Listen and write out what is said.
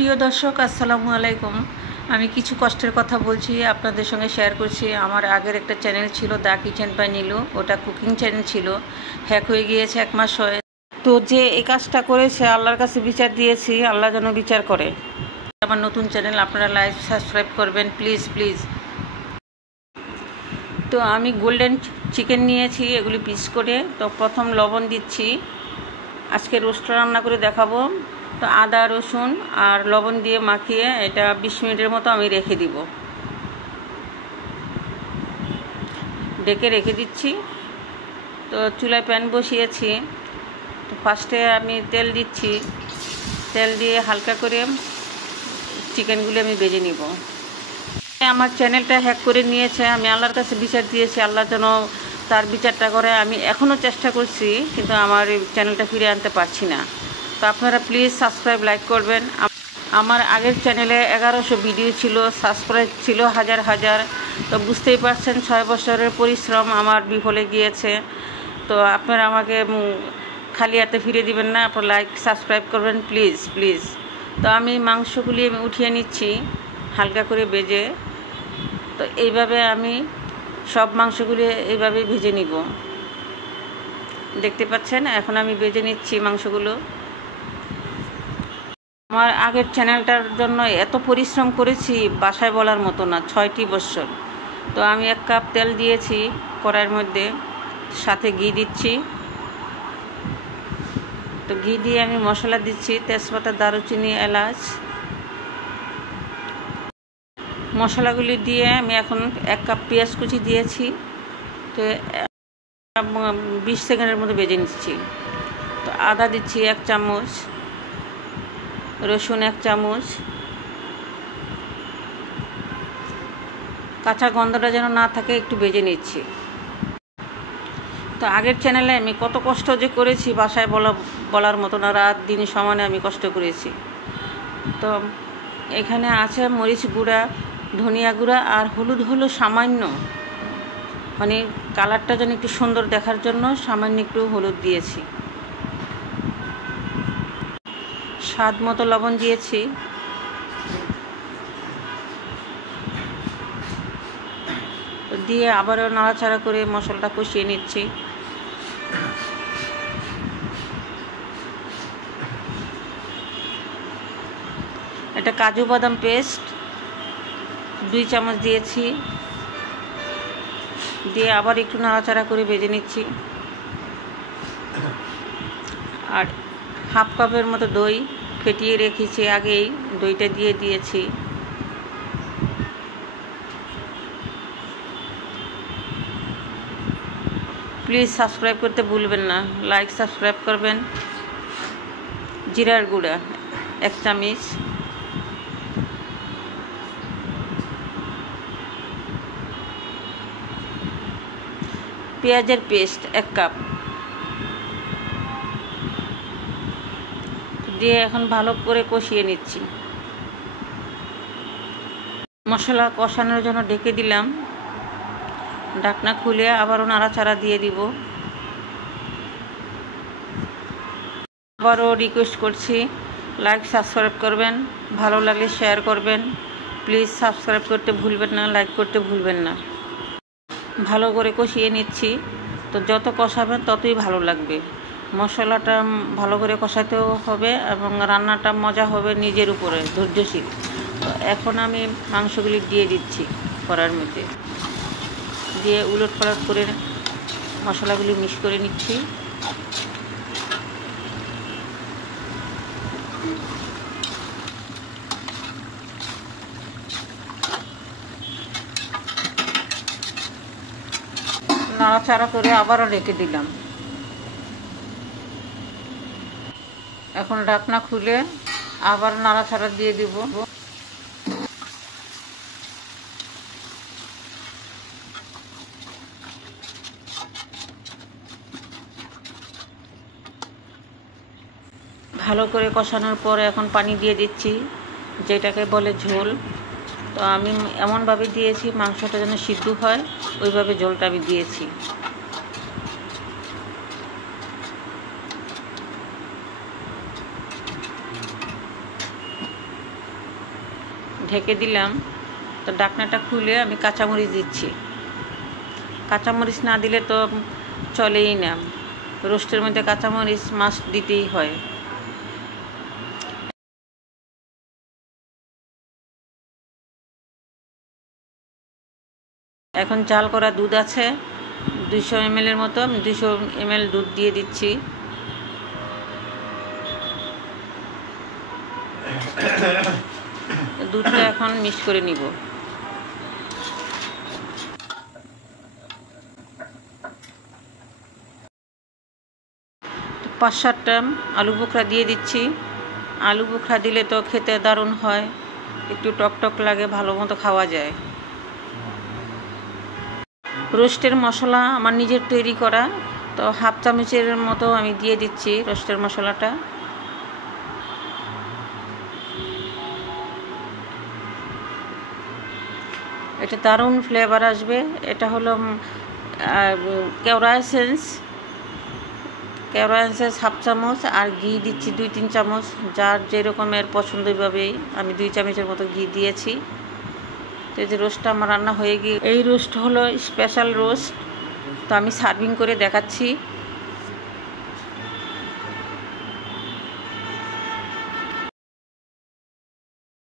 প্রিয় দর্শক, আসসালামু আলাইকুম। আমি কিছু কষ্টের কথা বলছি, আপনাদের সঙ্গে শেয়ার করছি। আমার আগের একটা চ্যানেল ছিল দ্য কিচেন বাই নীলু, ওটা কুকিং চ্যানেল ছিল, হ্যাক হয়ে গিয়েছে 1 মাস হয়ে। তো যে এই কাজটা করেছে আল্লাহর কাছে বিচার দিয়েছি, আল্লাহ যেন বিচার করে। আমার নতুন চ্যানেল, আপনারা লাইক সাবস্ক্রাইব করবেন প্লিজ প্লিজ। তো আমি গোল্ডেন চিকেন নিয়েছি, এগুলি পিস করে। তো প্রথম লবণ দিচ্ছি, আজকে রোস্ট রান্না করে দেখাবো। তো আদা রসুন আর লবণ দিয়ে মাখিয়ে এটা 20 মিনিটের মতো আমি রেখে দিব, ডেকে রেখে দিচ্ছি। তো চুলায় প্যান বসিয়েছি। তো ফার্স্টে আমি তেল দিচ্ছি, তেল দিয়ে হালকা করে চিকেনগুলি আমি ভেজে নিব। আমার চ্যানেলটা হ্যাক করে নিয়েছে, আমি আল্লাহর কাছে বিচার দিয়েছি, আল্লাহ যেন তার বিচারটা করে। আমি এখনও চেষ্টা করছি, কিন্তু আমার এই চ্যানেলটা ফিরে আনতে পারছি না। তো আপনারা প্লিজ সাবস্ক্রাইব লাইক করবেন। আমার আগের চ্যানেলে 1100 ভিডিও ছিল, সাবস্ক্রাইব ছিল হাজার হাজার। তো বুঝতেই পারছেন 6 বছরের পরিশ্রম আমার বিফলে গিয়েছে। তো আপনারা আমাকে খালি হাতে ফিরে দিবেন না, আপনারা লাইক সাবস্ক্রাইব করবেন প্লিজ প্লিজ। তো আমি মাংসগুলি উঠিয়ে নিচ্ছি হালকা করে ভেজে। তো এইভাবে আমি সব মাংসগুলি এইভাবে ভেজে নিব, দেখতে পাচ্ছেন। এখন আমি ভেজে নিচ্ছি মাংসগুলো। আমার আগের চ্যানেলটার জন্য এত পরিশ্রম করেছি বাসায় বলার মতো না, 6টি বছর। তো আমি 1 কাপ তেল দিয়েছি কড়াইয়ের মধ্যে, সাথে ঘি দিচ্ছি। তো ঘি দিয়ে আমি মশলা দিচ্ছি, তেজপাতা, দারুচিনি, এলাচ। মশলাগুলি দিয়ে আমি এখন 1 কাপ পেঁয়াজ কুচি দিয়েছি। তো 20 সেকেন্ডের মধ্যে ভেজে নিচ্ছি। তো আদা দিচ্ছি 1 চামচ, রসুন 1 চামচ। কাঁচা গন্ধটা যেন না থাকে একটু ভেজে নিচ্ছি। তো আগের চ্যানেলে আমি কত কষ্ট যে করেছি বাসায় বলার মতো না, রাত দিন সমানে আমি কষ্ট করেছি। তো এখানে আছে মরিচ গুঁড়া, ধনিয়া গুঁড়া আর হলুদ হলো সামান্য, মানে কালারটা যেন একটু সুন্দর দেখার জন্য সামান্য একটু হলুদ দিয়েছি। স্বাদ মতো লবণ দিয়েছি। দিয়ে আবারও নাড়াচাড়া করে মশলাটা কষিয়ে নিচ্ছি। এটা কাজু বাদাম পেস্ট 2 চামচ দিয়েছি, দিয়ে আবার একটু নাড়াচাড়া করে ভেজে নিচ্ছি। আর 1/2 কাপের মতো দই ফেটিয়ে রেখেছি আগেই, দইটা দিয়ে দিয়েছি। প্লিজ সাবস্ক্রাইব করতে ভুলবেন না, লাইক সাবস্ক্রাইব করবেন। জিরার গুঁড়া 1 চামচ, পেঁয়াজের পেস্ট 1 কাপ দিয়ে এখন ভালো করে কষিয়ে নিচ্ছি। মশলা কষানোর জন্য ঢেকে দিলাম, ঢাকনা খুলে আবারও নাড়াচাড়া দিয়ে দিব। আবারও রিকোয়েস্ট করছি, লাইক সাবস্ক্রাইব করবেন, ভালো লাগলে শেয়ার করবেন। প্লিজ সাবস্ক্রাইব করতে ভুলবেন না, লাইক করতে ভুলবেন না। ভালো করে কষিয়ে নিচ্ছি। তো যত কষাবেন ততই ভালো লাগবে। মশলাটা ভালো করে কষাতেও হবে এবং রান্নাটা মজা হবে নিজের উপরে, ধৈর্যশীল। তো এখন আমি মাংসগুলি দিয়ে দিচ্ছি কড়াইয়ের মধ্যে, দিয়ে উলট পালট করে মশলাগুলি মিক্স করে নিচ্ছি। নাড়াচাড়া করে আবারও রেখে দিলাম। এখন ঢাকনা খুলে আবার নাড়াচাড়া দিয়ে দিব। ভালো করে কষানোর পর এখন পানি দিয়ে দিচ্ছি, যেটাকে বলে ঝোল। তো আমি এমনভাবে দিয়েছি মাংসটা যেন সিদ্ধ হয়, ওইভাবে ঝোলটা আমি দিয়েছি। ঢেকে দিলাম। তো ঢাকনাটা খুলে আমি কাঁচামরিচ দিচ্ছি। কাঁচামরিচ না দিলে তো চলেই না, রোস্টের মধ্যে কাঁচামরিচ মাস্ট দিতেই হয়। এখন জাল করা দুধ আছে 200 ml মতো, আমি 200 ml দুধ দিয়ে দিচ্ছি। দুধটা এখন মিক্স করে নিব। 5-7টা আলু বোখরা দিয়ে দিচ্ছি। আলু বোখরা দিলে তো খেতে দারুণ হয়, একটু টক লাগে, ভালো মতো খাওয়া যায়। রোস্টের মশলা আমার নিজের তৈরি করা, তো 1/2 চামচের মতো আমি দিয়ে দিচ্ছি রোস্টের মশলাটা। এটা দারুণ ফ্লেভার আসবে। এটা হলো কেওড়া এসেন্স 1/2 চামচ, আর ঘি দিচ্ছি 2-3 চামচ, যার যে রকমের পছন্দ ওইভাবেই। আমি 2 চামচের মতো ঘি দিয়েছি। তো এই যে রোস্টটা আমার রান্না হয়ে গিয়ে, এই রোস্ট হলো স্পেশাল রোস্ট। তো আমি সার্ভিং করে দেখাচ্ছি।